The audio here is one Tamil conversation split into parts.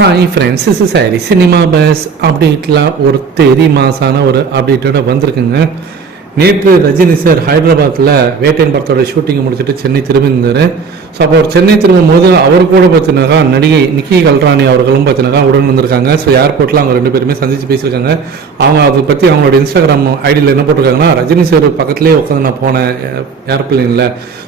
ஹாய் ஃப்ரெண்ட்ஸ் இஸ் சாரி சினிமா பேஸ் அப்டேட்டில் ஒரு தெரி மாசான ஒரு அப்டேட்டோட வந்திருக்குங்க. நேற்று ரஜினி சார் ஹைதராபாத்தில் வேட்டையன் படத்தோட ஷூட்டிங் முடிச்சுட்டு சென்னை திரும்பியிருந்தார் ஸோ அப்போ அவர் சென்னை திரும்பும் போது அவர் கூட பார்த்தினாக்கா நடிகை நிக்கி கல்ராணி அவர்களும் பார்த்தீங்கன்னாக்கா உடன் வந்திருக்காங்க ஸோ ஏர்போர்ட்டில் அவங்க ரெண்டு பேருமே சந்திச்சு பேசியிருக்காங்க. அவங்க அதை பற்றி அவங்களோட இன்ஸ்டாகிராம் ஐடியில் என்ன போட்டிருக்காங்கன்னா ரஜினி சார் பக்கத்துலேயே உட்காந்து நான் போனேன் ஏர்பிளைனில்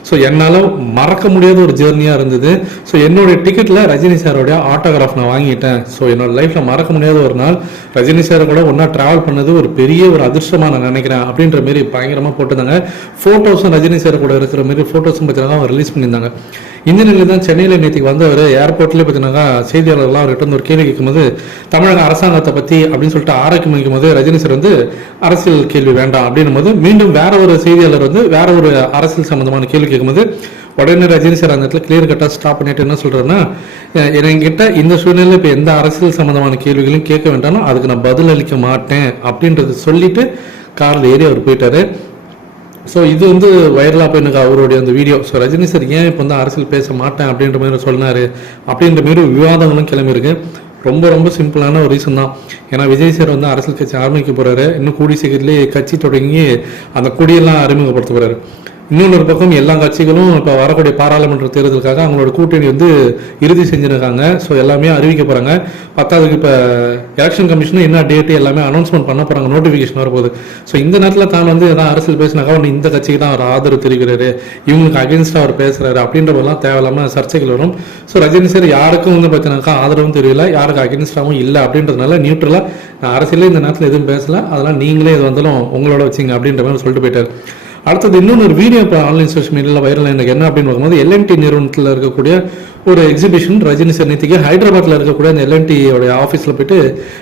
ஸோ என்னால் மறக்க முடியாத ஒரு ஜேர்னியாக இருந்தது. ஸோ என்னுடைய டிக்கெட்டில் ரஜினி சாரோடைய ஆட்டோகிராஃப் நான் வாங்கிட்டேன். ஸோ என்னோட லைஃப்பில் மறக்க முடியாத ஒரு நாள். ரஜினி சார் கூட ஒன்றா ட்ராவல் பண்ணது ஒரு பெரிய ஒரு அதிர்ஷ்டமாக நான் நினைக்கிறேன். அப்படின்ற மாரி பயங்கரமாக போட்டிருந்தாங்க. ஃபோட்டோஸும் ரஜினி சார் கூட இருக்கிற மாதிரி ஃபோட்டோஸும் பார்த்தீங்கன்னா அவர் ரிலீஸ் பண்ணியிருந்தாங்க. இந்த நிலையில் தான் சென்னையில் நேற்றுக்கு வந்தவர் ஏர்போர்ட்லேயே பார்த்தீங்கன்னா செய்தியாளர்கள்லாம் அவர்கிட்ட வந்து ஒரு கேள்வி கேட்கும்போது தமிழக அரசாங்கத்தை பற்றி அப்படின்னு சொல்லிட்டு ஆரோக்கியம் வைக்கும் போது ரஜினி சார் வந்து அரசியல் கேள்வி வேண்டாம் அப்படின்னும் போது மீண்டும் வேற ஒரு செய்தியாளர் வந்து வேற ஒரு அரசியல் சம்பந்தமான கேள்வி கேட்கும்போது உடனே ரஜினி சார் அந்த இடத்துல கிளியர் கட்டாக ஸ்டாப் பண்ணிட்டு என்ன சொல்கிறேன்னா என்கிட்ட இந்த சூழ்நிலையில் இப்போ எந்த அரசியல் சம்பந்தமான கேள்விகளையும் கேட்க வேண்டாம்னா அதுக்கு நான் பதில் அளிக்க மாட்டேன் அப்படின்றது சொல்லிட்டு காரில் ஏறி அவர் போயிட்டாரு. ஸோ இது வந்து வைரலாக போயிருக்கு அவருடைய அந்த வீடியோ ஸோ ரஜினி சார் ஏன் இப்போ வந்து அரசியல் பேச மாட்டேன்? அப்படின்ற மாதிரி சொன்னார். அப்படின்ற மாதிரி விவாதங்களும் கிளம்பியிருக்கு ரொம்ப ரொம்ப சிம்பிளான ஒரு ரீசன் தான். ஏன்னா விஜய் சார் வந்து அரசியல் கட்சி ஆரம்பிக்க போகிறாரு இன்னும் கூடி சீக்கிரத்திலே கட்சி தொடங்கி அந்த கொடியெல்லாம் அறிமுகப்படுத்த போகிறாரு இன்னொரு பக்கம் எல்லா கட்சிகளும் இப்போ வரக்கூடிய பாராளுமன்ற தேர்தலுக்காக அவங்களோட கூட்டணி வந்து இறுதி செஞ்சிருக்காங்க. ஸோ எல்லாமே அறிவிக்க போகிறாங்க பத்தாவதுக்கு இப்போ எலெக்ஷன் கமிஷனும் என்ன டேட்டு எல்லாமே அனௌன்ஸ்மெண்ட் பண்ண போகிறாங்க நோட்டிஃபிகேஷன் வரப்போகுது. ஸோ இந்த நேரத்தில் தான் வந்து எதாவது அரசியல் பேசினாக்கா ஒன்று இந்த கட்சிக்கு தான் அவர் ஆதரவு தெரிவிக்கிறாரு. இவங்களுக்கு அகேன்ஸ்டாக அவர் பேசுகிறாரு அப்படின்றதெல்லாம் தேவையில்லாமல் சர்ச்சைகள் வரும். ஸோ ரஜினி சார் யாருக்கும் வந்து பார்த்தீங்கன்னாக்கா ஆதரவும் தெரியல. யாருக்கு அகேன்ஸ்டாகவும் இல்லை அப்படின்றதுனால நியூட்ரலாக நான் அரசியலே இந்த நேரத்தில் எதுவும் பேசல. அதெல்லாம் நீங்களே இது வந்தாலும் உங்களோட வச்சிங்க அப்படின்ற மாதிரி சொல்லிட்டு போயிட்டார். அடுத்தது இன்னொன்று ஒரு வீடியோ இப்போ ஆன்லைன் சோஷியல் மீடியாவில் வைரல் எனக்கு என்ன அப்படின்னு பார்க்கும்போது எல்என்டி நிறுவனத்தில் இருக்கக்கூடிய ஒரு எக்ஸிபிஷன் ரஜினி சார் நேத்திக்கு ஹைதராபாத்தில் இருக்கக்கூடிய அந்த எல்என்டியோட ஆஃபீஸில் போயிட்டு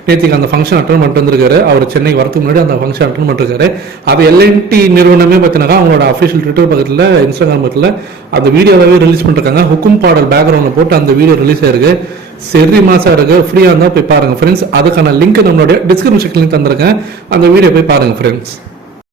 நேத்திக்கு அந்த ஃபங்க்ஷன் அட்டன் பண்ணிட்டு வந்திருக்காரு. அவர் சென்னை வரதுக்கு முன்னாடி அந்த ஃபங்க்ஷன் அட்டன் பண்ணிருக்காரு. அது எல்என்டி நிறுவனமே பார்த்தீங்கன்னா அவங்களோட அஃபிஷியல் ட்விட்டர் பக்கத்தில் இன்ஸ்டாகிராம் பக்கத்தில் அந்த வீடியோவே ரிலீஸ் பண்ணிருக்காங்க. ஹுக்கும் பாடல் பேக்ரவுண்டில் போட்டு அந்த வீடியோ ரிலீஸ் ஆயிருக்கு. சரி மாசம் இருக்கு. ஃப்ரீயாக இருந்தால் போய் பாருங்க ஃப்ரெண்ட்ஸ் அதுக்கான லிங்க் நம்மளுடைய டிஸ்கிரிப்ஷன் லிங்க் தந்திருக்கேன். அந்த வீடியோ போய் பாருங்க ஃப்ரெண்ட்ஸ்